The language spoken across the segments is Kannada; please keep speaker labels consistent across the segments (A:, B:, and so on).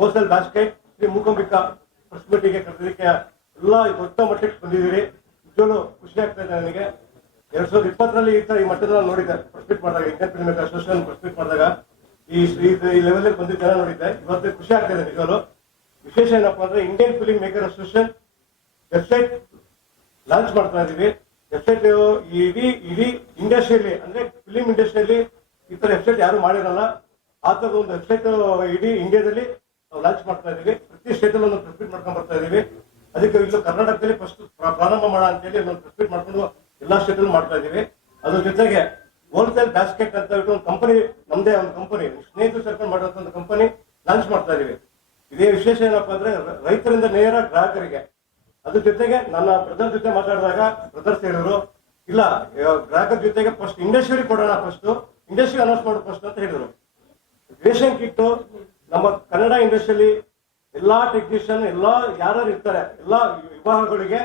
A: ಹೋಲ್ಸೇಲ್ ಬಾಸ್ಕೆಟ್ ಶ್ರೀ ಮೂಕಂಬಿಕ ಪ್ರಸ್ತುತಿಗೆ ಕರೆದಿಕ್ಕೆ ಎಲ್ಲ ದೊಡ್ಡ ಮಟ್ಟಕ್ಕೆ ಬಂದಿದ್ದೀರಿ ನಿಜವೂ ಖುಷಿ ಆಗ್ತಾ ಇದೆ ನನಗೆ. ಎರಡ್ ಸಾವಿರದ ಇಪ್ಪತ್ತರಲ್ಲಿ ಈ ತರ ಈ ಮಟ್ಟದಲ್ಲಿ ನೋಡಿದ್ದೆ ಪ್ರೆಸ್ ಮೀಟ್ ಮಾಡಿದಾಗ ಇಂಡಿಯನ್ ಫಿಲ್ಮ್ ಅಸೋಸಿಯೇಷನ್ ಪ್ರೆಸ್ ಮಾಡಿದಾಗ, ಈ ಈ ಲೆವೆಲ್ ಬಂದಿದ್ದ ಜನ ನೋಡಿದ್ದೆ. ಇವತ್ತು ಖುಷಿ ಆಗ್ತಾ ಇದೆ ವಿಶೇಷ ಏನಪ್ಪಾ ಅಂದ್ರೆ Indian film maker association website launch ಮಾಡ್ತಾ ಇದೀವಿ. ವೆಬ್ಸೈಟ್ ಇಡೀ ಇಡೀ ಇಂಡಸ್ಟ್ರಿಯಲ್ಲಿ, ಅಂದ್ರೆ ಫಿಲಿಂ ಇಂಡಸ್ಟ್ರಿಯಲ್ಲಿ ಈ ತರ ವೆಬ್ಸೈಟ್ ಯಾರು ಮಾಡಿರಲ್ಲ. ಆ ತರದ ಒಂದು ವೆಬ್ಸೈಟ್ ಇಡೀ ಇಂಡಿಯಾದಲ್ಲಿ ನಾವು ಲಾಂಚ್ ಮಾಡ್ತಾ ಇದೀವಿ. ಪ್ರತಿ ಸ್ಟೇಟ್ ಅಲ್ಲಿ ಒಂದು ಮಾಡ್ಕೊಂಡು ಮಾಡ್ಕೊಂಡ್ ಬರ್ತಾ ಇದೀವಿ. ಅದಕ್ಕೆ ಇಲ್ಲೂ ಕರ್ನಾಟಕದಲ್ಲಿ ಫಸ್ಟ್ ಪ್ರಾರಂಭ ಮಾಡ ಅಂತ ಹೇಳಿ ಒಂದು ಪ್ರಿಪೇರ್ ಮಾಡ್ಕೊಂಡು ಎಲ್ಲಾ ಸ್ಟೇಟ್ ಅಲ್ಲಿ ಮಾಡ್ತಾ ಇದೀವಿ. ಅದ್ರ ಜೊತೆಗೆ ಹೋಲ್ಸೇಲ್ ಬ್ಯಾಸ್ಕೆಟ್ ಅಂತ ಹೇಳ್ಬಿಟ್ಟು ಒಂದು ಕಂಪನಿ ನಮ್ದೇ ಒಂದು ಕಂಪನಿ ಸ್ನೇಹಿತರು ಸರ್ಕೊಂಡು ಮಾಡುವಂತ ಒಂದು ಕಂಪನಿ ಲಾಂಚ್ ಮಾಡ್ತಾ ಇದೀವಿ. ಇದೇ ವಿಶೇಷ ಏನಪ್ಪಾ ಅಂದ್ರೆ ರೈತರಿಂದ ನೇರ ಗ್ರಾಹಕರಿಗೆ. ಅದ್ರ ಜೊತೆಗೆ ನನ್ನ ಬ್ರದರ್ ಜೊತೆ ಮಾತಾಡಿದಾಗ ಬ್ರದರ್ಸ್ ಹೇಳಿದ್ರು, ಇಲ್ಲ ಗ್ರಾಹಕರ ಜೊತೆಗೆ ಫಸ್ಟ್ ಇಂಡಸ್ಟ್ರಿ ಕೊಡೋಣ ಫಸ್ಟ್ ಇಂಡಸ್ಟ್ರಿ ಅನೌನ್ಸ್ ಮಾಡೋದು ಫಸ್ಟ್ ಅಂತ ಹೇಳಿದ್ರು. ರೇಷನ್ ಕಿಟ್ ನಮ್ಮ ಕನ್ನಡ ಇಂಡಸ್ಟ್ರಿಯಲ್ಲಿ ಎಲ್ಲಾ ಟೆಕ್ನಿಷಿಯನ್ ಎಲ್ಲಾ ಯಾರು ಇರ್ತಾರೆ, ಎಲ್ಲಾ ವಿಭಾಗಗಳಿಗೆ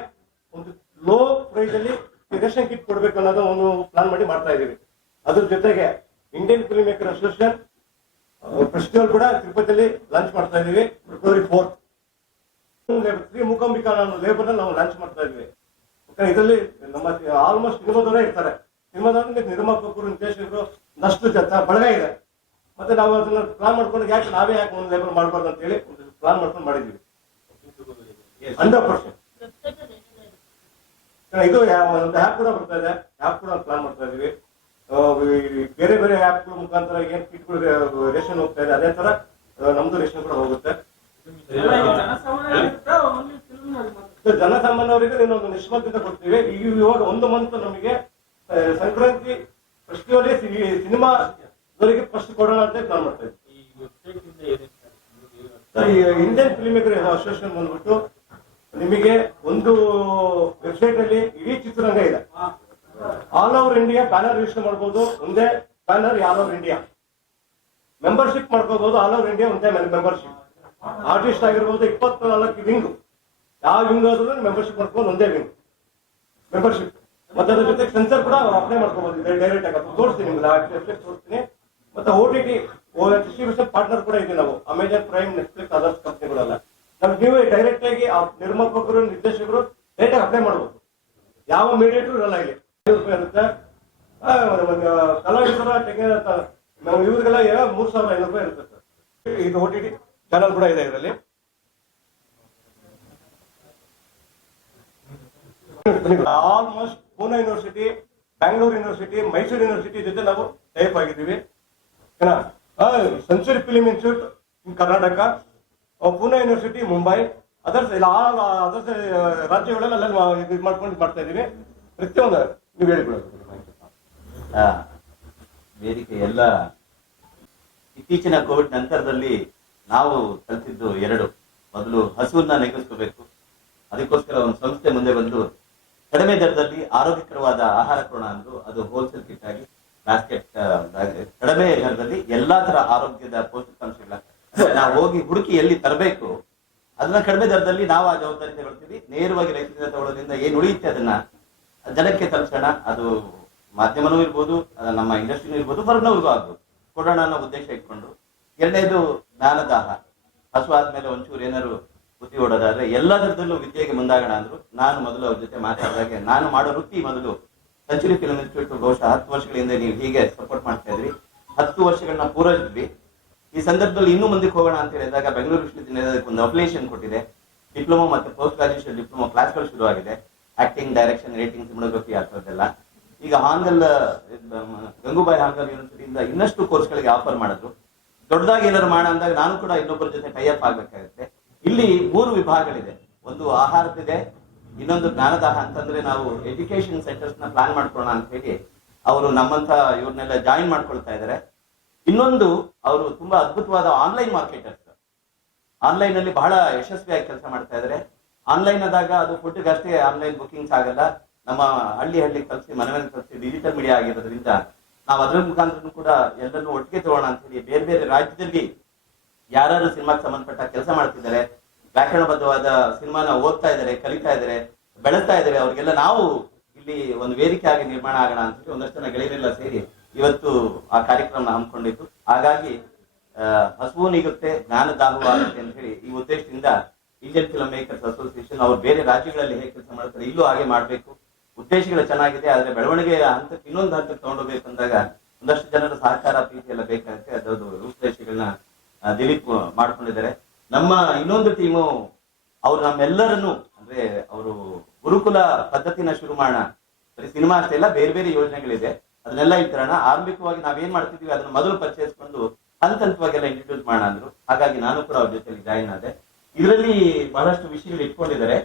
A: ಒಂದು ಲೋ ಪ್ರೈಸ್ ಅಲ್ಲಿ ಟೆಕ್ನಿಷಿಯನ್ ಕಿಟ್ ಕೊಡ್ಬೇಕು ಅನ್ನೋದು ಒಂದು ಪ್ಲಾನ್ ಮಾಡಿ ಮಾಡ್ತಾ ಇದೀವಿ ಅದ್ರ ಜೊತೆಗೆ Indian film maker association festival ಕೂಡ ತಿರುಪತಿಯಲ್ಲಿ ಲಾಂಚ್ ಮಾಡ್ತಾ ಇದೀವಿ ಫೆಬ್ರವರಿ ಫೋರ್ತ್ ತ್ರೀ ಮೂಕಾಂಬಿಕಾ ಅನ್ನೋ ಲೇಬರ್ ನಾವು ಲಾಂಚ್ ಮಾಡ್ತಾ ಇದೀವಿ ಇದರಲ್ಲಿ ನಮ್ಮ ಆಲ್ಮೋಸ್ಟ್ ಸಿನಿಮಾದವರೇ ಇರ್ತಾರೆ. ಸಿನಿಮಾದವ್ರಿಗೆ ನಿರ್ಮಾಪಕರು, ನಿರ್ದೇಶಕರು ನಷ್ಟು ಜತ ಬಳಗ ಇದೆ. ಮತ್ತೆ ನಾವು ಅದನ್ನ ಪ್ಲಾನ್ ಮಾಡ್ಕೊಂಡು ಯಾಕೆ ನಾವೇ ಯಾಕೆ ಒಂದು ಲೇಬರ್ ಮಾಡಬಾರ್ದು ಅಂತ ಹೇಳಿ ಒಂದು ಪ್ಲಾನ್ ಮಾಡ್ಕೊಂಡು ಮಾಡಿದ್ವಿ ಹಂಡ್ರೆಡ್ ಪರ್ಸೆಂಟ್ ಇದು ಒಂದು ಆ್ಯಪ್ ಕೂಡ ಬರ್ತಾ ಇದೆ. ಆ್ಯಪ್ ಕೂಡ ಪ್ಲಾನ್ ಮಾಡ್ತಾ ಇದೀವಿ. ಆ, ಬೇರೆ ಬೇರೆ ಆ್ಯಪ್ಗಳ ಮುಖಾಂತರ ಏನ್ ಕಿಟ್ಗಳು ರೇಷನ್ ಹೋಗ್ತಾ ಇದೆ ಅದೇ ತರ ನಮ್ದು ರೇಷನ್ ಕೂಡ ಹೋಗುತ್ತೆ. ಜನಸಾಮಾನ್ಯವರಿಗೆ ಇನ್ನೊಂದು ನಿಷ್ಪತ್ತಿತ ಕೊಡ್ತೀವಿ. ಈಗ ಇವಾಗ ಒಂದು ಮಂತ್ ನಮಗೆ ಸಂಕ್ರಾಂತಿ ಫೆಸ್ಟಿವಲ್ ಸಿನಿಮಾ ಫಸ್ಟ್ ಕೊಡೋಣ ಅಂತ ಪ್ಲಾನ್ ಮಾಡ್ತಾ ಇದ್ದೀವಿ ಇಂಡಿಯನ್ ಫಿಲ್ಮ್ ಮೇಕರ್ ಅಸೋಸಿಯೇಷನ್ ಬಂದ್ಬಿಟ್ಟು ನಿಮಗೆ ಒಂದು ವೆಬ್ಸೈಟ್ ಅಲ್ಲಿ ಇಡೀ ಚಿತ್ರರಂಗ ಇದೆ. All over India banner register ಮಾಡಬಹುದು ಒಂದೇ banner all over India membership ಮಾಡ್ಕೋಬಹುದು ಆಲ್ ಓವರ್ ಇಂಡಿಯಾ ಒಂದೇ ಮೆಂಬರ್ಶಿಪ್ ಆರ್ಟಿಸ್ಟ್ ಆಗಿರ್ಬೋದು ಇಪ್ಪತ್ನಾಲ್ಕು ವಿಂಗ್ ಯಾವ ವಿಂಗ್ ಆದ್ರೂ ಮೆಂಬರ್ಶಿಪ್ ಮಾಡ್ಕೊಂಡು ಒಂದೇ ವಿಂಗ್ ಮೆಂಬರ್ಶಿಪ್ ಮತ್ತೆ ಅದ್ರ ಜೊತೆ ಸೆನ್ಸರ್ ಕೂಡ ಅಪ್ಲೈ ಮಾಡ್ಕೋಬಹುದು ಡೈರೆಕ್ಟ್ ಆಗಿ. ತೋರಿಸ್ತೀನಿ ನಿಮ್ಗೆ ತೋರಿಸ್ತೀನಿ. ಮತ್ತೆ O T T distribution partner ಕೂಡ ಇದೆ ನಾವು. ಅಮೆಜಾನ್ ಪ್ರೈಮ್ ನೆಟ್ಫ್ಲಿಕ್ಸ್ ಅದರ್ಸ್ ಕಂಪ್ನಿಗಳೆಲ್ಲ ನಮ್ಗೆ ನೀವೇ ಡೈರೆಕ್ಟ್ ಆಗಿ ಆ ನಿರ್ಮಾಪಕರು, ನಿರ್ದೇಶಕರು ಡೈರೆಕ್ಟ್ ಅಪ್ಲೈ ಮಾಡಬಹುದು ಯಾವ ಮೀಡಿಯೇಟರ್ ಇರಲ್ಲ ಇಲ್ಲಿ. ಇರುತ್ತೆ. ಕಲಾವಿದರ ನಾವು ಇವ್ರಿಗೆಲ್ಲ ಮೂರ್ ಸಾವಿರ ಐನೂರು ರೂಪಾಯಿ ಇರುತ್ತೆ ಸರ್. ಇದು ಓ ಟಿ ಟಿ ಚಾನಲ್ ಕೂಡ ಇದೆ ಇದರಲ್ಲಿ. Almost Poona university Bangalore university Mysuru university ಜೊತೆ ನಾವು ಟೈಪ್ ಆಗಿದ್ದೀವಿ. Century film institute in Karnataka Pune university Mumbai others ಇಲ್ಲ ಅದರ್ಸ್ ರಾಜ್ಯಗಳೆಲ್ಲ ಅಲ್ಲೆಲ್ಲ ಇದು ಮಾಡ್ಕೊಂಡು ಮಾಡ್ತಾ ಇದೀವಿ ಪ್ರತಿಯೊಂದು ನೀವು
B: ಹೇಳಿಕೊಳ್ಳಿ ವೇದಿಕೆ ಎಲ್ಲ ಇತ್ತೀಚಿನ ಕೋವಿಡ್ ನಂತರದಲ್ಲಿ ನಾವು ಕಲಿತಿದ್ದು ಎರಡು. ಮೊದಲು ಹಸುವನ್ನ ನೆಗೆಸ್ಕೋಬೇಕು. ಅದಕ್ಕೋಸ್ಕರ ಒಂದು ಸಂಸ್ಥೆ ಮುಂದೆ ಬಂದು ಕಡಿಮೆ ದರದಲ್ಲಿ ಆರೋಗ್ಯಕರವಾದ ಆಹಾರ ಕೊಡೋಣ ಅಂದ್ರು ಅದು ಹೋಲ್ಸೇಲ್ ಕಿಟ್ ಆಗಿ ಬಾಸ್ಕೆಟ್ ಕಡಿಮೆ ದರದಲ್ಲಿ ಎಲ್ಲಾ ತರ ಆರೋಗ್ಯದ ಪೋಷಕಾಂಶಗಳ ನಾವು ಹೋಗಿ ಹುಡುಕಿ ಎಲ್ಲಿ ತರಬೇಕು, ಅದನ್ನ ಕಡಿಮೆ ದರದಲ್ಲಿ ನಾವು ಆ ಜವಾಬ್ದಾರಿ ತಗೊಳ್ತೀವಿ ನೇರವಾಗಿ ರೈತರಿಂದ ತಗೊಳ್ಳೋದ್ರಿಂದ ಏನು ಉಳಿಯುತ್ತೆ ಅದನ್ನ ಜನಕ್ಕೆ ತಲುಪಿಸೋಣ. ಅದು ಮಾಧ್ಯಮನೂ ಇರ್ಬೋದು ನಮ್ಮ ಇಂಡಸ್ಟ್ರಿನೂ ಇರ್ಬೋದು ಹೊರಗಿನವ್ರಿಗೂ ಆಗ್ಬೋದು. ಕೊಡೋಣ ಅನ್ನೋ ಉದ್ದೇಶ ಇಟ್ಕೊಂಡು, ಎರಡನೇದು ಜ್ಞಾನದಾಹ ಹಸು ಆದ್ಮೇಲೆ ಒಂಚೂರು ಏನಾದ್ರು ಬುದ್ಧಿ ಓಡೋದಾದ್ರೆ ಎಲ್ಲದರದಲ್ಲೂ ವಿದ್ಯೆಗೆ ಮುಂದಾಗೋಣ ಅಂದ್ರು, ನಾನು ಮೊದಲು ಅವ್ರ ಜೊತೆ ಮಾತಾಡಿದಾಗೆ ನಾನು ಮಾಡೋ ವೃತ್ತಿ ಮೊದಲು ಸೆಂಚುರಿ ಫಿಲ್ಮ್ ಇನ್ಸ್ಟಿಟ್ಯೂಟ್ ಬಹುಶಃ ಹತ್ತು ವರ್ಷಗಳಿಂದ ನೀವು ಹೀಗೆ ಸಪೋರ್ಟ್ ಮಾಡ್ತಾ ಇದ್ರಿ. ಹತ್ತು ವರ್ಷಗಳನ್ನ ಪೂರೈಸಿದ್ವಿ. ಈ ಸಂದರ್ಭದಲ್ಲಿ ಇನ್ನೂ ಮುಂದಕ್ಕೆ ಹೋಗೋಣ ಅಂತ ಹೇಳಿದಾಗ ಬೆಂಗಳೂರು ವಿಶ್ವವಿದ್ಯಾನಿಲಯಕ್ಕೆ ಒಂದು ಅಪ್ಲಿಕೇಶನ್ ಕೊಟ್ಟಿದೆ. ಡಿಪ್ಲೊಮಾ ಮತ್ತೆ ಪೋಸ್ಟ್ ಗ್ರಾಜುಯೇಷನ್ ಡಿಪ್ಲೊಮಾ ಕ್ಲಾಸ್ಗಳು ಶುರು ಆಗಿದೆ ಆಕ್ಟಿಂಗ್ ಡೈರೆಕ್ಷನ್ ರೇಟಿಂಗ್ ಸಿನಿಮೋಗ್ರಫಿ ಆ ಥರದ್ದೆಲ್ಲ. ಈಗ ಮ, ಗಂಗೂಬಾಯಿ ಹಾಂಗಲ್ ಯೂನಿವರ್ಸಿಟಿಯಿಂದ ಇನ್ನಷ್ಟು ಕೋರ್ಸ್ಗಳಿಗೆ ಆಫರ್ ಮಾಡಿದ್ರು. ದೊಡ್ಡದಾಗಿ ಏನಾದ್ರು ಮಾಡ ಅಂದಾಗ ನಾನು ಕೂಡ ಇನ್ನೊಬ್ಬರ ಜೊತೆ ಟೈಅಪ್ ಆಗಬೇಕಾಗುತ್ತೆ. ಇಲ್ಲಿ ಮೂರು ವಿಭಾಗಗಳಿದೆ. ಒಂದು ಆಹಾರದಿದೆ ಇನ್ನೊಂದು ಜ್ಞಾನದಾಹ ಅಂತಂದ್ರೆ ನಾವು ಎಜುಕೇಶನ್ ಸೆಂಟರ್ಸ್ನ ಪ್ಲಾನ್ ಮಾಡ್ಕೊಳ್ಳೋಣ ಅಂತ ಹೇಳಿ ಅವರು ನಮ್ಮಂತ ಇವ್ರನ್ನೆಲ್ಲ ಜಾಯಿನ್ ಮಾಡ್ಕೊಳ್ತಾ ಇದ್ದಾರೆ. ಇನ್ನೊಂದು, ಅವರು ತುಂಬಾ ಅದ್ಭುತವಾದ ಆನ್ಲೈನ್ ಮಾರ್ಕೆಟರ್ಸ್ ಆನ್ಲೈನ್ ಅಲ್ಲಿ ಬಹಳ ಯಶಸ್ವಿಯಾಗಿ ಕೆಲಸ ಮಾಡ್ತಾ ಇದ್ದಾರೆ. ಆನ್ಲೈನ್ ಆದಾಗ ಅದು ಫುಡ್ಗೆ ಅಷ್ಟೇ ಆನ್ಲೈನ್ ಬುಕಿಂಗ್ಸ್ ಆಗಲ್ಲ. ನಮ್ಮ ಹಳ್ಳಿ ಹಳ್ಳಿ ಕಲಸಿ ಮನೆ ಮನೆ ಕಲಿಸಿ ಡಿಜಿಟಲ್ ಮೀಡಿಯಾ ಆಗಿರೋದ್ರಿಂದ ನಾವು ಅದರ ಮುಖಾಂತರ ಕೂಡ ಎಲ್ಲರನ್ನೂ ಒಟ್ಟಿಗೆ ತಗೋಣ ಅಂತ ಹೇಳಿ ಬೇರೆ ಬೇರೆ ರಾಜ್ಯದಲ್ಲಿ ಯಾರು ಸಿನಿಮಾಗೆ ಸಂಬಂಧಪಟ್ಟ ಕೆಲಸ ಮಾಡ್ತಿದ್ದಾರೆ ವ್ಯಾಕರಣಬದ್ಧವಾದ ಸಿನಿಮಾನ ಓದ್ತಾ ಇದ್ದಾರೆ, ಕಲಿತಾ ಇದ್ದಾರೆ, ಬೆಳೆಸ್ತಾ ಇದ್ದಾರೆ, ಅವ್ರಿಗೆಲ್ಲ ನಾವು ಇಲ್ಲಿ ಒಂದು ವೇದಿಕೆ ಆಗಿ ನಿರ್ಮಾಣ ಆಗೋಣ ಅಂತ ಹೇಳಿ ಒಂದಷ್ಟು ಜನ ಗೆಳೆಯರೆಲ್ಲ ಸೇರಿ ಇವತ್ತು ಆ ಕಾರ್ಯಕ್ರಮ ಹಮ್ಮಿಕೊಂಡಿತ್ತು ಹಾಗಾಗಿ ಹಸುವು ನೀಗುತ್ತೆ, ಜ್ಞಾನ ಆಗುತ್ತೆ ಅಂತ ಹೇಳಿ ಈ ಉದ್ದೇಶದಿಂದ ಇಂಡಿಯನ್ ಫಿಲ್ಮ್ ಮೇಕರ್ಸ್ ಅಸೋಸಿಯೇಷನ್ ಅವ್ರು ಬೇರೆ ರಾಜ್ಯಗಳಲ್ಲಿ ಹೇಗೆ ಕೆಲಸ ಮಾಡ್ತಾರೆ, ಇಲ್ಲೂ ಹಾಗೆ ಮಾಡಬೇಕು. ಉದ್ದೇಶಗಳು ಚೆನ್ನಾಗಿದೆ, ಆದ್ರೆ ಬೆಳವಣಿಗೆ ಹಂತಕ್ಕೆ ಇನ್ನೊಂದು ಹಂತಕ್ಕೆ ತಗೊಂಡೋಗ್ಬೇಕು ಅಂದಾಗ ಒಂದಷ್ಟು ಜನರ ಸಹಕಾರ ಪ್ರೀತಿ ಎಲ್ಲ ಬೇಕಾಗುತ್ತೆ. ಅದರದ್ದು ರೂಪುರೇಷೆಗಳನ್ನ ದಿಲೀಪ್ ಮಾಡ್ಕೊಂಡಿದ್ದಾರೆ. ನಮ್ಮ ಇನ್ನೊಂದು ಟೀಮು ಅವ್ರು ನಮ್ಮೆಲ್ಲರನ್ನು, ಅಂದ್ರೆ ಅವರು ಗುರುಕುಲ ಪದ್ಧತಿನ ಶುರು ಮಾಡೋಣ. ಬರೀ ಸಿನಿಮಾ ಅಷ್ಟೇ ಇಲ್ಲ, ಬೇರೆ ಬೇರೆ ಯೋಜನೆಗಳಿದೆ. ಅದನ್ನೆಲ್ಲ ಇರ್ತರೋಣ ಆರಂಭಿಕವಾಗಿ ನಾವೇನ್ ಮಾಡ್ತಿದೀವಿ, ಅದನ್ನ ಮೊದಲು ಪರಿಚಯಿಸ್ಕೊಂಡು ಹಂತ ಹಂತವಾಗೆಲ್ಲ ಇಂಟ್ರೊಡ್ಯೂಸ್ ಮಾಡೋಣ ಹಾಗಾಗಿ ನಾನು ಕೂಡ ಅವ್ರ ಜೊತೆಲಿ ಜಾಯಿನ್ ಆದೆ. ಇದರಲ್ಲಿ ಬಹಳಷ್ಟು ವಿಷಯಗಳು ಇಟ್ಕೊಂಡಿದ್ದಾರೆ.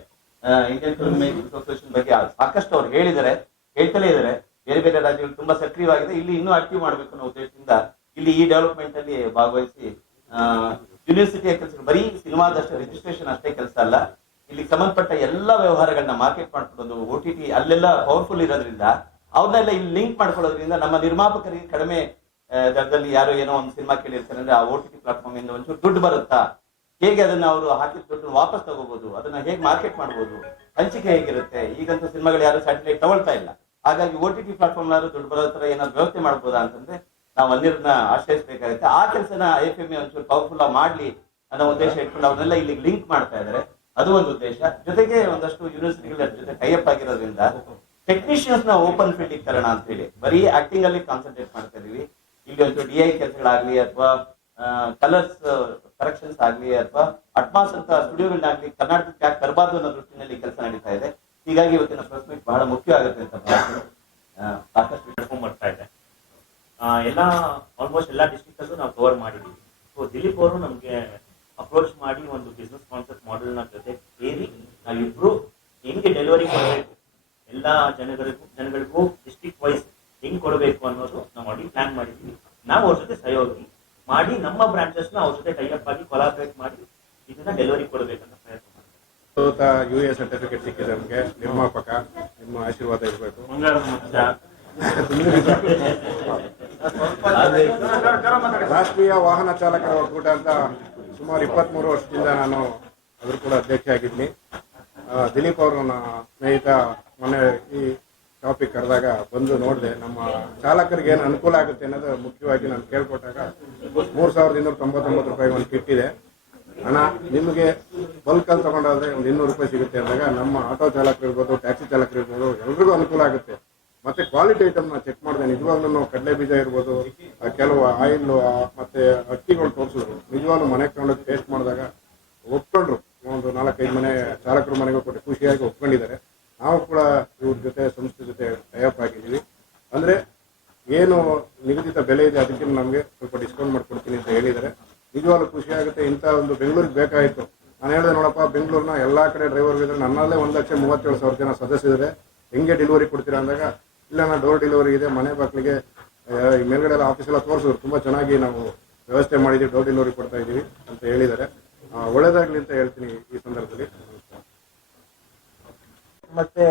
B: ಇಂಡಿಯನ್ ಫಿಲ್ಮ್ ಮೇಕಿಂಗ್ ಅಸೋಸಿಯೇಷನ್ ಬಗ್ಗೆ ಸಾಕಷ್ಟು ಅವ್ರು ಹೇಳಿದ್ದಾರೆ, ಹೇಳ್ತಲೇ ಇದ್ದಾರೆ. ಬೇರೆ ಬೇರೆ ರಾಜ್ಯಗಳು ತುಂಬಾ ಸಕ್ರಿಯವಾಗಿದೆ. ಇಲ್ಲಿ ಇನ್ನೂ ಆಕ್ಟಿವ್ ಮಾಡಬೇಕು ಅನ್ನೋ ಉದ್ದೇಶದಿಂದ ಇಲ್ಲಿ ಈ ಡೆವಲಪ್ಮೆಂಟ್ ಅಲ್ಲಿ ಭಾಗವಹಿಸಿ ಯೂನಿವರ್ಸಿಟಿಯ ಕೆಲಸ ಬರೀ ಸಿನಿಮಾದಷ್ಟು ರಿಜಿಸ್ಟ್ರೇಷನ್ ಅಷ್ಟೇ ಕೆಲಸ ಅಲ್ಲ. ಇಲ್ಲಿ ಸಂಬಂಧಪಟ್ಟ ಎಲ್ಲಾ ವ್ಯವಹಾರಗಳನ್ನ ಮಾರ್ಕೆಟ್ ಮಾಡ್ಕೊಂಡು ಓ ಟಿ ಟಿ ಅಲ್ಲೆಲ್ಲ ಪವರ್ಫುಲ್ ಇರೋದ್ರಿಂದ, ಅವ್ರನ್ನೆಲ್ಲ ಇಲ್ಲಿ ಲಿಂಕ್ ಮಾಡ್ಕೊಳ್ಳೋದ್ರಿಂದ ನಮ್ಮ ನಿರ್ಮಾಪಕರಿಗೆ ಕಡಿಮೆ ದರದಲ್ಲಿ ಯಾರು ಏನೋ ಒಂದು ಸಿನಿಮಾ ಕೇಳಿರ್ತಾರೆ ಅಂದ್ರೆ ಆ ಓ ಟಿ ಟಿ ಪ್ಲಾಟ್ಫಾರ್ಮ್ ಇಂದ ಒಂಚೂರು ದುಡ್ಡು ಬರುತ್ತಾ? ಹೇಗೆ ಅದನ್ನ ಅವರು ಹಾಕಿದ ದುಡ್ಡು ವಾಪಸ್ ತಗೋಬಹುದು ಅದನ್ನ ಹೇಗೆ ಮಾರ್ಕೆಟ್ ಮಾಡಬಹುದು ಹಂಚಿಕೆ ಹೇಗಿರುತ್ತೆ? ಈಗಂತೂ ಸಿನಿಮಾಗಳು ಯಾರು ಸ್ಯಾಟಲೈಟ್ ತಗೊಳ್ತಾ ಇಲ್ಲ. ಹಾಗಾಗಿ ಓ ಟಿ ಟಿ ಪ್ಲಾಟ್ಫಾರ್ಮ್ ದುಡ್ಡು ಬರೋ ತರ ಏನಾದ್ರು ವ್ಯವಸ್ಥೆ ಮಾಡ್ಬೋದಾ ಅಂತಂದ್ರೆ ನಾವು ಅಲ್ಲಿರನ್ನ ಆಶ್ರಯಿಸಬೇಕಾಗುತ್ತೆ ಆ ಕೆಲಸನ ಎಫ್ ಎಂ ಒಂಚೂರು ಪವರ್ಫುಲ್ ಆಗಿ ಮಾಡ್ಲಿ ಅನ್ನೋ ಉದ್ದೇಶ ಇಟ್ಕೊಂಡು ಅವನ್ನೆಲ್ಲ ಇಲ್ಲಿ ಲಿಂಕ್ ಮಾಡ್ತಾ ಇದ್ದಾರೆ ಅದು ಒಂದು ಉದ್ದೇಶ. ಜೊತೆಗೆ ಒಂದಷ್ಟು ಯೂನಿವರ್ಸಿಟಿಗಳ ಜೊತೆ ಟೈಅಪ್ ಆಗಿರೋದ್ರಿಂದ ಟೆಕ್ನಿಷಿಯನ್ಸ್ನ ಓಪನ್ ಫೀಲ್ಡ್ ತರೋಣ ಅಂತ ಹೇಳಿ. ಬರೀ ಆಕ್ಟಿಂಗ್ ಅಲ್ಲಿ ಕಾನ್ಸಂಟ್ರೇಟ್ ಮಾಡ್ತಾ ಇದೀವಿ. ಇಲ್ಲಿ ಒಂದು ಡಿ ಐ ಕೆಲಸಗಳಾಗ್ಲಿ ಅಥವಾ ಕಲರ್ಸ್ ಕರೆಕ್ಷನ್ಸ್ ಆಗ್ಲಿ ಅಥವಾ ಅಟ್ಮಾಸ್ ಅಂತ ಸ್ಟುಡಿಯೋಗಳನ್ನಾಗ್ಲಿ ಕರ್ನಾಟಕಕ್ಕೆ ಯಾಕೆ ತರಬಾರ್ದು ಅನ್ನೋ ದೃಷ್ಟಿನಲ್ಲಿ ಕೆಲಸ ನಡೀತಾ ಇದೆ. ಹೀಗಾಗಿ ಇವತ್ತಿನ ಪ್ರೆಸ್ ಬಹಳ ಮುಖ್ಯ ಆಗುತ್ತೆ ಅಂತ ಸಾಕಷ್ಟು
C: ಮಾಡ್ತಾ ಇದೆ ಎಲ್ಲ ಆಲ್ಮೋಸ್ಟ್ ಎಲ್ಲ ಡಿಸ್ಟ್ರಿಕ್ಟ್ ಅಲ್ಲೂ ನಾವು ಕವರ್ ಮಾಡಿದ್ದೀವಿ ಸೊ ದಿಲೀಪ್ ಅವರು ನಮಗೆ ಅಪ್ರೋಚ್ ಮಾಡಿ ಒಂದು ಬಿಸ್ನೆಸ್ ಕಾನ್ಸೆಪ್ಟ್ ಮಾಡೆಲ್ನ ನ ಜೊತೆ ಸೇರಿ ನಾವಿಬ್ರು ಹೆಂಗೆ ಡೆಲಿವರಿ ಮಾಡಬೇಕು ಎಲ್ಲ ಜನಗಳಿಗೂ ಜನಗಳಿಗೂ ಡಿಸ್ಟಿಕ್ ವೈಸ್ ಹೆಂಗ್ ಕೊಡಬೇಕು ಅನ್ನೋದು ನಾವು ಮಾಡಿ ಪ್ಲಾನ್ ಮಾಡಿದ್ದೀವಿ ನಾವು ಅವ್ರ ಜೊತೆ ಸಹಯೋಗಿ ಮಾಡಿ ನಮ್ಮ ಬ್ರಾಂಚಸ್ನ ಅವ್ರ ಜೊತೆ ಟೈಅಪ್ ಆಗಿ ಕೊಲಾಬ್ರೇಟ್ ಮಾಡಿ ಇದನ್ನ ಡೆಲಿವರಿ ಕೊಡಬೇಕಂತ ಪ್ರಯತ್ನ ಮಾಡ್ತೀವಿ.
D: ಯು ಎ ಸರ್ಟಿಫಿಕೇಟ್ ಸಿಕ್ಕಿದೆ ನಮಗೆ. ನಿರ್ಮಾಪಕ ನಿಮ್ಮ ಆಶೀರ್ವಾದ ಇರಬೇಕು. ರಾಷ್ಟ್ರೀಯ ವಾಹನ ಚಾಲಕರ ಒಕ್ಕೂಟ ಅಂತ ಸುಮಾರು ಇಪ್ಪತ್ಮೂರು ವರ್ಷದಿಂದ ನಾನು ಅದ್ರ ಕೂಡ ಅಧ್ಯಕ್ಷ ಆಗಿದ್ದೀನಿ ದಿಲೀಪ್ ಅವರು ನನ್ನ ಸ್ನೇಹಿತ ಮೊನ್ನೆ ಈ ಟಾಪಿಕ್ ಕರೆದಾಗ ಬಂದು ನೋಡಿದೆ, ನಮ್ಮ ಚಾಲಕರಿಗೆ ಏನು ಅನುಕೂಲ ಆಗುತ್ತೆ ಅನ್ನೋದು ಮುಖ್ಯವಾಗಿ ನಾನು ಕೇಳ್ಕೊಟ್ಟಾಗ ಮೂರು ಸಾವಿರದ ಇನ್ನೂರ ತೊಂಬತ್ತೊಂಬತ್ತು ರೂಪಾಯಿ ಒಂದು ಕಿಟ್ ಇದೆ. ಹಣ ನಿಮಗೆ ಬಲ್ಕಲ್ಲಿ ತಗೊಂಡಾದ್ರೆ ಒಂದು ಇನ್ನೂರು ರೂಪಾಯಿ ಸಿಗುತ್ತೆ ಅಂದಾಗ ನಮ್ಮ ಆಟೋ ಚಾಲಕರು ಇರ್ಬೋದು ಟ್ಯಾಕ್ಸಿ ಚಾಲಕರು ಇರ್ಬೋದು, ಎಲ್ರಿಗೂ ಅನುಕೂಲ ಆಗುತ್ತೆ. ಮತ್ತೆ ಕ್ವಾಲಿಟಿ ಐಟಮ್ನ ಚೆಕ್ ಮಾಡಿದೆ. ನಿಜವಾಗ್ಲೂ ಕಡಲೆ ಬೀಜ ಇರ್ಬೋದು ಕೆಲವು ಆಯಿಲ್ ಮತ್ತೆ ಅಕ್ಕಿಗಳು ತೋರಿಸಿದ್ರು. ನಿಜವಾಗ್ಲೂ ಮನೆ ತಗೊಂಡೋಗಿ ಟೇಸ್ಟ್ ಮಾಡಿದಾಗ ಒಪ್ಕೊಂಡ್ರು. ಒಂದು ನಾಲ್ಕೈದು ಮನೆ ಚಾಲಕರು ಮನೆಗೂ ಕೊಟ್ಟು ಖುಷಿಯಾಗಿ ಒಪ್ಕೊಂಡಿದ್ದಾರೆ. ನಾವು ಕೂಡ ಇವ್ರ ಜೊತೆ, ಸಂಸ್ಥೆ ಜೊತೆ ಟೈಅಪ್ ಆಗಿದ್ದೀವಿ. ಅಂದ್ರೆ ಏನು ನಿಗದಿತ ಬೆಲೆ ಇದೆ ಅದಕ್ಕೆ ನಮಗೆ ಸ್ವಲ್ಪ ಡಿಸ್ಕೌಂಟ್ ಮಾಡ್ಕೊಡ್ತೀನಿ ಅಂತ ಹೇಳಿದ್ದಾರೆ. ನಿಜವಾಗ್ಲೂ ಖುಷಿ ಆಗುತ್ತೆ. ಇಂಥ ಒಂದು ಬೆಂಗಳೂರಿಗೆ ಬೇಕಾಯಿತು. ನಾನು ಹೇಳಿದೆ ನೋಡಪ್ಪ, ಬೆಂಗಳೂರಿನ ಎಲ್ಲ ಕಡೆ ಡ್ರೈವರ್ ನನ್ನಲ್ಲೇ ಒಂದು ಲಕ್ಷ ಮೂವತ್ತೇಳು ಸಾವಿರ ಜನ ಸದಸ್ಯರಿದ್ದಾರೆ. ಹೆಂಗೆ ಡೆಲಿವರಿ ಕೊಡ್ತೀರಾ ಅಂದಾಗ ಇಲ್ಲ ಡೋರ್ ಡೆಲಿವರಿ ಇದೆ, ಮನೆ ಮಕ್ಕಳಿಗೆ ಮೇಲ್ಗಡೆ ಎಲ್ಲ ಆಫೀಸ್ ಎಲ್ಲ ತೋರಿಸಿದ್ರು. ತುಂಬಾ ಚೆನ್ನಾಗಿ ನಾವು ವ್ಯವಸ್ಥೆ ಮಾಡಿದ್ದೀವಿ ಡೋರ್ ಡೆಲಿವರಿ ಕೊಡ್ತಾ ಇದ್ದೀವಿ ಅಂತ ಹೇಳಿದ್ದಾರೆ. ಒಳ್ಳೇದಾಗಲಿ ಒಳ್ಳೇದಾಗ್ಲಿ ಅಂತ ಹೇಳ್ತೀನಿ ಈ ಸಂದರ್ಭದಲ್ಲಿ.
E: ಮತ್ತೆ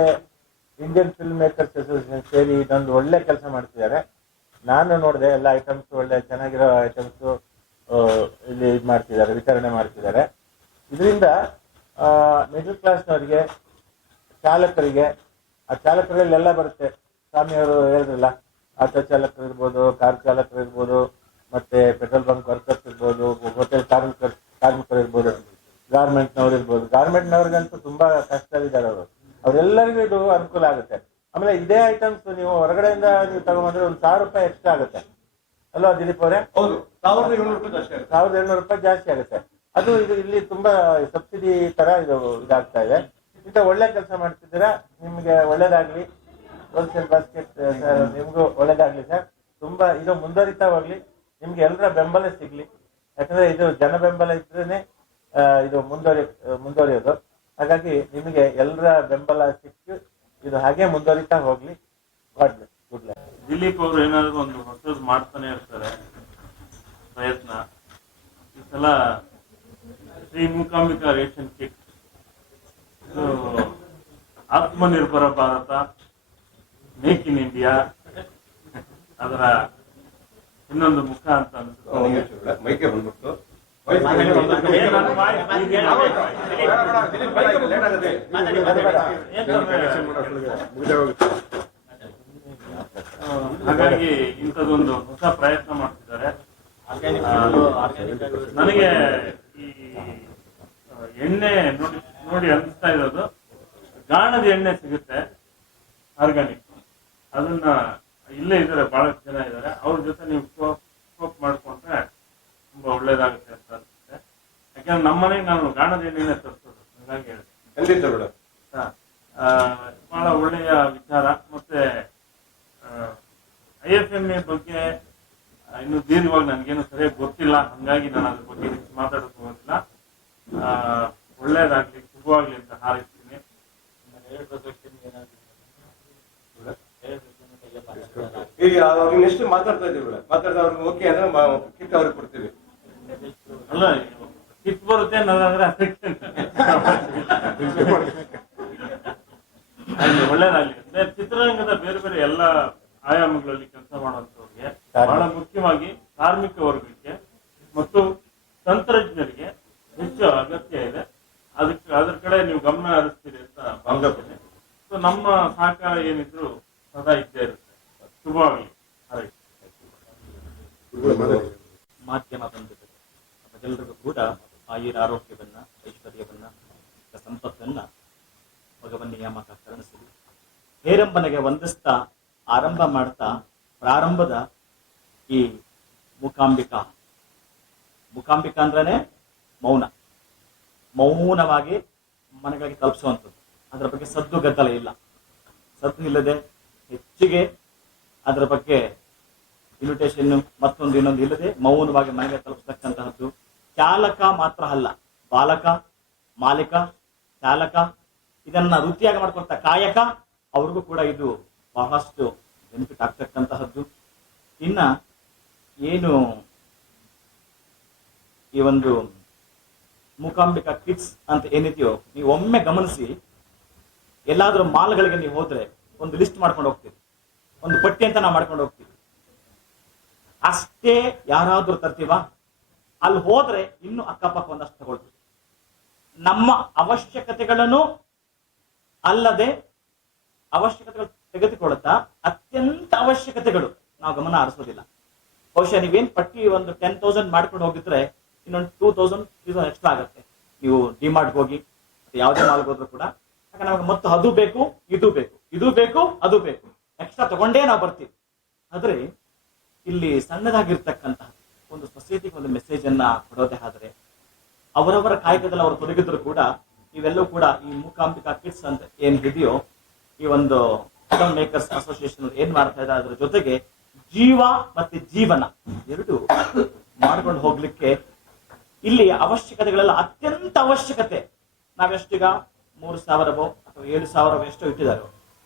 E: ಇಂಡಿಯನ್ ಫಿಲ್ಮ್ ಮೇಕರ್ಸ್ ಅಸೋಸಿಯೇಷನ್ ಸೇರಿ ಇದೊಂದು ಒಳ್ಳೆ ಕೆಲಸ ಮಾಡ್ತಿದ್ದಾರೆ. ನಾನು ನೋಡಿದೆ ಎಲ್ಲ ಐಟಮ್ಸ್ ಒಳ್ಳೆ ಚೆನ್ನಾಗಿರೋ ಐಟಮ್ಸ್ ಇಲ್ಲಿ ಇದು ಮಾಡ್ತಿದ್ದಾರೆ, ವಿತರಣೆ ಮಾಡ್ತಿದ್ದಾರೆ. ಇದರಿಂದ ಮಿಡಲ್ ಕ್ಲಾಸ್ನವರಿಗೆ ಚಾಲಕರಿಗೆ, ಆ ಚಾಲಕರಲ್ಲೆಲ್ಲ ಬರುತ್ತೆ. ಸ್ವಾಮಿಯವರು ಹೇಳಿದ್ರಲ್ಲ ಆಟೋ ಚಾಲಕರು ಇರ್ಬೋದು ಕಾರ್ ಚಾಲಕರು ಇರ್ಬೋದು ಮತ್ತೆ ಪೆಟ್ರೋಲ್ ಬಂಕ್ ವರ್ಕರ್ಸ್ ಇರ್ಬೋದು ಹೋಟೆಲ್ ಕಾರ್ಮಿಕರು ಕಾರ್ಮಿಕರು ಇರ್ಬೋದು ಗಾರ್ಮೆಂಟ್ನವ್ರು ಇರ್ಬೋದು. ಗಾರ್ಮೆಂಟ್ನವ್ರಿಗಂತೂ ತುಂಬಾ ಕಷ್ಟವಿದ್ದಾರೆ ಅವರು. ಅವರೆಲ್ಲರಿಗೂ ಇದು ಅನುಕೂಲ ಆಗುತ್ತೆ. ಆಮೇಲೆ ಇದೇ ಐಟಮ್ಸ್ ನೀವು ಹೊರಗಡೆಯಿಂದ ನೀವು ತಗೊಂಡ್ರೆ ಒಂದು ಸಾವಿರ ರೂಪಾಯಿ ಎಕ್ಸ್ಟ್ರಾ ಆಗುತ್ತೆ. ಅಲ್ವಾ ದಿಲೀಪ್ ಅವರೇ?
A: ಹೌದು. ಸಾವಿರದ ಏಳ್ನೂರು ರೂಪಾಯಿ ಅಷ್ಟೇ ಆಗುತ್ತೆ.
E: ಸಾವಿರದ ಏಳ್ನೂರು ರೂಪಾಯಿ ಜಾಸ್ತಿ ಆಗುತ್ತೆ. ಅದು ಇದು ಇಲ್ಲಿ ತುಂಬಾ ಸಬ್ಸಿಡಿ ತರ ಇದು ಇದಾಗ್ತಾ ಇದೆ. ಇಂಥ ಒಳ್ಳೆ ಕೆಲಸ ಮಾಡ್ತಿದ್ದೀರಾ? ನಿಮ್ಗೆ ಒಳ್ಳೇದಾಗ್ಲಿ. ಹೋಲ್ಸೇಲ್ ಬಾಸ್ಕೆಟ್ ನಿಮಗೂ ಒಳ್ಳೇದಾಗ್ಲಿ ಸರ್ ತುಂಬಾ, ಇದು ಮುಂದುವರಿತಾ ಹೋಗ್ಲಿ ನಿಮ್ಗೆ ಎಲ್ಲರ ಬೆಂಬಲ ಸಿಗ್ಲಿ. ಯಾಕಂದ್ರೆ ಇದು ಜನ ಬೆಂಬಲ ಇದ್ರೇನೆ ಇದು ಮುಂದುವರಿ, ಮುಂದುವರಿಯೋದು. ಹಾಗಾಗಿ ನಿಮಗೆ ಎಲ್ಲರ ಬೆಂಬಲ ಸಿಕ್ಕು ಇದು ಹಾಗೆ ಮುಂದುವರಿತಾ ಹೋಗ್ಲಿ. ಗಾಡ್ ಗುಡ್ ಲಕ್
C: ದಿಲೀಪ್ ಅವರು ಏನಾದ್ರು ಒಂದು ಹೊಸದು ಮಾಡ್ತಾನೆ ಇರ್ತಾರೆ. ಪ್ರಯತ್ನ. ಈ ಸಲ Shri Mookambika ration kit. Aatmanirbhar Bharat. Make in India ಅದರ ಇನ್ನೊಂದು ಮುಖ ಅಂತ ಅನ್ಸುತ್ತೆ
A: ಮೈಕೆ ಬಂದ್ಬಿಟ್ಟು
C: ಹಾಗಾಗಿ ಇಂಥದ್ದೊಂದು ಹೊಸ ಪ್ರಯತ್ನ ಮಾಡ್ತಿದ್ದಾರೆ
F: ನನಗೆ ಈ ಎಣ್ಣೆ ನೋಡಿ ನೋಡಿ ಅನಿಸ್ತಾ ಇರೋದು ಗಾಣದ ಎಣ್ಣೆ ಸಿಗುತ್ತೆ ಆರ್ಗಾನಿಕ್ ಅದನ್ನ ಇಲ್ಲೇ ಇದ್ದಾರೆ ಬಹಳಷ್ಟು ಜನ ಇದ್ದಾರೆ. ಅವ್ರ ಜೊತೆ ನೀವು ಕೋಪ್ ಮಾಡ್ಕೊಂಡ್ರೆ ತುಂಬಾ ಒಳ್ಳೇದಾಗುತ್ತೆ ಅಂತ ಅನ್ಸುತ್ತೆ. ಯಾಕಂದ್ರೆ ನಮ್ಮನೆಗೆ ನಾನು ಗಾಣದ ಎಣ್ಣೆನೆ ತರಿಸೋದು ಹಂಗಾಗಿ ಹೇಳಿದೆ. ಬಹಳ ಒಳ್ಳೆಯ ವಿಚಾರ. ಮತ್ತೆ ಐ ಎಫ್ ಎಂ ಎ ಬಗ್ಗೆ ಇನ್ನು ದೀರ್ಘವಾಗಿ ನನಗೇನು ಸರಿಯಾಗಿ ಗೊತ್ತಿಲ್ಲ. ಹಂಗಾಗಿ ನಾನು ಅದ್ರ ಬಗ್ಗೆ ಹೆಚ್ಚು ಮಾತಾಡೋಕೆ ಹೋಗಿಲ್ಲ ಆ, ಒಳ್ಳೇದಾಗ್ಲಿ ಶುಭವಾಗ್ಲಿ ಅಂತ ಹಾರೈಸ್ತೀನಿ.
A: ಈಗ ಅವ್ರಿಗೆ ಎಷ್ಟು ಮಾತಾಡ್ತಾ ಇದ್ದೀವಿ ಮಾತಾಡ್ತಾ ಅವ್ರಿಗೆ ಓಕೆ ಅಂದ್ರೆ ಕಿಟ್ ಅವ್ರಿಗೆ ಕೊಡ್ತೀವಿ.
F: ಅಲ್ಲ ಕಿಟ್ ಬರುತ್ತೆ ಅನ್ನೋದಾದ್ರೆ ಒಳ್ಳೇದಾಗ್ಲಿ. ಅಂದ್ರೆ ಚಿತ್ರರಂಗದ ಬೇರೆ ಬೇರೆ ಎಲ್ಲ ಆಯಾಮಗಳಲ್ಲಿ ಕೆಲಸ ಮಾಡುವಂತವ್ರಿಗೆ ಬಹಳ ಮುಖ್ಯವಾಗಿ ಕಾರ್ಮಿಕ ವರ್ಗಕ್ಕೆ ಮತ್ತು ತಂತ್ರಜ್ಞರಿಗೆ ಹೆಚ್ಚು ಅಗತ್ಯ ಇದೆ. ಅದಕ್ಕೆ ಅದ್ರ ಕಡೆ ನೀವು ಗಮನ ಹರಿಸ್ತೀರಿ ಅಂತ ಭಾವಿಸ್ತೇನೆ. ಸೊ ನಮ್ಮ ಸಹಕಾರ ಏನಿದ್ರು ಸದಾ ಇದ್ದೇ ಇರುತ್ತೆ. ಶುಭವಾಗಲಿ ಹಾರೈಸಿ
C: ಮಾಧ್ಯಮ ಬಂದಿದೆ. ನಮಗೆಲ್ಲರಿಗೂ ಕೂಡ ಆಯುರ ಆರೋಗ್ಯವನ್ನ ಐಶ್ವರ್ಯವನ್ನ ಸಂಪತ್ತನ್ನ ಭಗವನ್ ನಿಯಾಮಕ ಕರುಣಿಸಲಿ. ಹೇರಂಬನಿಗೆ ವಂದಿಸ್ತಾ ಆರಂಭ ಮಾಡ್ತಾ ಪ್ರಾರಂಭದ ಈ ಮುಖಾಂಬಿಕಾ ಮುಖಾಂಬಿಕಾ ಅಂದ್ರೆ ಮೌನ. ಮೌನವಾಗಿ ಮನೆಗಾಗಿ ತಲುಪಿಸುವಂಥದ್ದು. ಅದರ ಬಗ್ಗೆ ಸದ್ದು ಗದ್ದಲ ಇಲ್ಲ. ಸದ್ದು ಇಲ್ಲದೆ ಹೆಚ್ಚಿಗೆ ಅದರ ಬಗ್ಗೆ ಇನ್ವಿಟೇಷನ್ ಮತ್ತೊಂದು ಇನ್ನೊಂದು ಇಲ್ಲದೆ ಮೌನವಾಗಿ ಮನೆಗೆ ತಲುಪಿಸ್ತಕ್ಕಂತಹದ್ದು. ಚಾಲಕ ಮಾತ್ರ ಅಲ್ಲ, ಬಾಲಕ, ಮಾಲೀಕ, ಚಾಲಕ, ಇದನ್ನ ವೃತ್ತಿಯಾಗಿ ಮಾಡ್ಕೊಳ್ತಾ ಕಾಯಕ, ಅವ್ರಿಗೂ ಕೂಡ ಇದು ಬಹಳಷ್ಟು ಬೆನಿಫಿಟ್ ಆಗ್ತಕ್ಕಂತಹದ್ದು. ಇನ್ನ ಏನು ಈ ಒಂದು ಮೂಕಾಂಬಿಕಾ ಕಿಟ್ಸ್ ಅಂತ ಏನಿದೆಯೋ, ನೀವು ಒಮ್ಮೆ ಗಮನಿಸಿ, ಎಲ್ಲಾದ್ರೂ ಮಾಲ್ಗಳಿಗೆ ನೀವು ಹೋದ್ರೆ ಒಂದು ಲಿಸ್ಟ್ ಮಾಡ್ಕೊಂಡು ಹೋಗ್ತೀರಿ. ಒಂದು ಪಟ್ಟಿ ಅಂತ ನಾವು ಮಾಡ್ಕೊಂಡು ಹೋಗ್ತೀವಿ. ಅಷ್ಟೇ ಯಾರಾದ್ರೂ ತರ್ತೀವ? ಅಲ್ಲಿ ಹೋದ್ರೆ ಇನ್ನು ಅಕ್ಕಪಕ್ಕ ಒಂದಷ್ಟು ತಗೊಳ್ತೀವಿ. ನಮ್ಮ ಅವಶ್ಯಕತೆಗಳನ್ನು ಅಲ್ಲದೆ ಅವಶ್ಯಕತೆಗಳು ತೆಗೆದುಕೊಳ್ಳುತ್ತಾ ಅತ್ಯಂತ ಅವಶ್ಯಕತೆಗಳು ನಾವು ಗಮನ ಹರಿಸೋದಿಲ್ಲ. ಬಹುಶಃ ನೀವೇನ್ ಪಟ್ಟಿ ಒಂದು ಟೆನ್ ತೌಸಂಡ್ ಮಾಡ್ಕೊಂಡು ಹೋಗಿದ್ರೆ ಇನ್ನೊಂದು two thousand three thousand extra ಆಗುತ್ತೆ. ನೀವು ಡಿಮಾರ್ಟ್ ಹೋಗಿ ಯಾವುದೇ ಮಾಲ್ಗೆ ಹೋದ್ರು ಕೂಡ. ಯಾಕಂದ್ರೆ ನಮಗೆ ಮತ್ತು ಅದು ಬೇಕು, ಇದು ಬೇಕು ಇದು ಬೇಕು, ಅದು ಬೇಕು. ಎಕ್ಸ್ಟ್ರಾ ತಗೊಂಡೇ ನಾವು ಬರ್ತೀವಿ. ಆದರೆ ಇಲ್ಲಿ ಸಣ್ಣದಾಗಿರ್ತಕ್ಕಂತಹ ಒಂದು ಸೊಸೈಟಿಗೆ ಒಂದು ಮೆಸೇಜ್ ಅನ್ನ ಕೊಡೋದೇ ಆದರೆ ಅವರವರ ಕಾಯಕದಲ್ಲಿ ಅವರು ತೊಡಗಿದ್ರು ಕೂಡ ಇವೆಲ್ಲವೂ ಕೂಡ ಈ ಮೂಕಾಂಬಿಕಾ ಕಿಟ್ಸ್ ಅಂತ ಏನ್ ಇದೆಯೋ ಈ ಒಂದು ಫಿಲ್ಮ್ ಮೇಕರ್ಸ್ ಅಸೋಸಿಯೇಷನ್ ಏನ್ ಮಾಡ್ತಾ ಇದ್ದಾರೆ ಅದ್ರ ಜೊತೆಗೆ ಜೀವ ಮತ್ತೆ ಜೀವನ ಎರಡು ಮಾಡ್ಕೊಂಡು ಹೋಗ್ಲಿಕ್ಕೆ ಇಲ್ಲಿ ಅವಶ್ಯಕತೆಗಳೆಲ್ಲ ಅತ್ಯಂತ ಅವಶ್ಯಕತೆ. ನಾವೆಷ್ಟೀಗ ಮೂರು ಸಾವಿರವೋ ಅಥವಾ ಏಳು ಸಾವಿರವೋ ಎಷ್ಟೋ ಇಟ್ಟಿದ್ದಾರೆ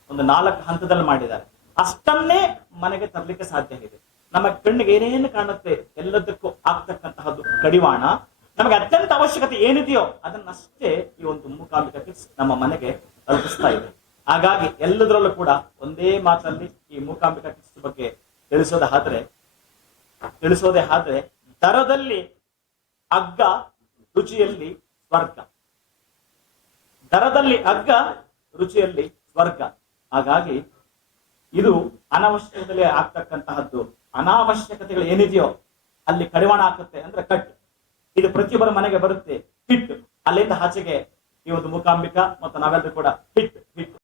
C: ಒಂದು ನಾಲ್ಕು ಹಂತದಲ್ಲಿ ಮಾಡಿದ್ದಾರೆ. ಅಷ್ಟನ್ನೇ ಮನೆಗೆ ತರಲಿಕ್ಕೆ ಸಾಧ್ಯ ಇದೆ. ನಮ್ಮ ಕಣ್ಣಿಗೆ ಏನೇನು ಕಾಣುತ್ತೆ ಎಲ್ಲದಕ್ಕೂ ಆಗ್ತಕ್ಕಂತಹದ್ದು ಕಡಿವಾಣ. ನಮಗೆ ಅತ್ಯಂತ ಅವಶ್ಯಕತೆ ಏನಿದೆಯೋ ಅದನ್ನಷ್ಟೇ ಈ ಒಂದು ಮೂಕಾಂಬಿಕಾ ನಮ್ಮ ಮನೆಗೆ ತಲುಪಿಸ್ತಾ ಇದೆ. ಹಾಗಾಗಿ ಎಲ್ಲದರಲ್ಲೂ ಕೂಡ ಒಂದೇ ಮಾತಲ್ಲಿ ಈ ಮೂಕಾಂಬಿಕ ಕಿಟ್ಸ್ ಬಗ್ಗೆ ತಿಳಿಸೋದೇ ಆದ್ರೆ ತಿಳಿಸೋದೇ ಆದ್ರೆ ದರದಲ್ಲಿ ಅಗ್ಗ ರುಚಿಯಲ್ಲಿ ಸ್ವರ್ಗ. ದರದಲ್ಲಿ ಅಗ್ಗ ರುಚಿಯಲ್ಲಿ ಸ್ವರ್ಗ. ಹಾಗಾಗಿ ಇದು ಅನವಶ್ಯಕದಲ್ಲಿ ಆಗ್ತಕ್ಕಂತಹದ್ದು. ಅನಾವಶ್ಯಕತೆಗಳು ಏನಿದೆಯೋ ಅಲ್ಲಿ ಕಡಿವಾಣ ಹಾಕುತ್ತೆ ಅಂದ್ರೆ ಕಟ್. ಇದು ಪ್ರತಿಯೊಬ್ಬರ ಮನೆಗೆ ಬರುತ್ತೆ. ಹಿಟ್. ಅಲ್ಲಿಂದ ಆಚೆಗೆ ಈ ಒಂದು ಮೂಕಾಂಬಿಕಾ ಮತ್ತು ನಾವೆಲ್ಲರೂ ಕೂಡ ಹಿಟ್ ಹಿಟ್.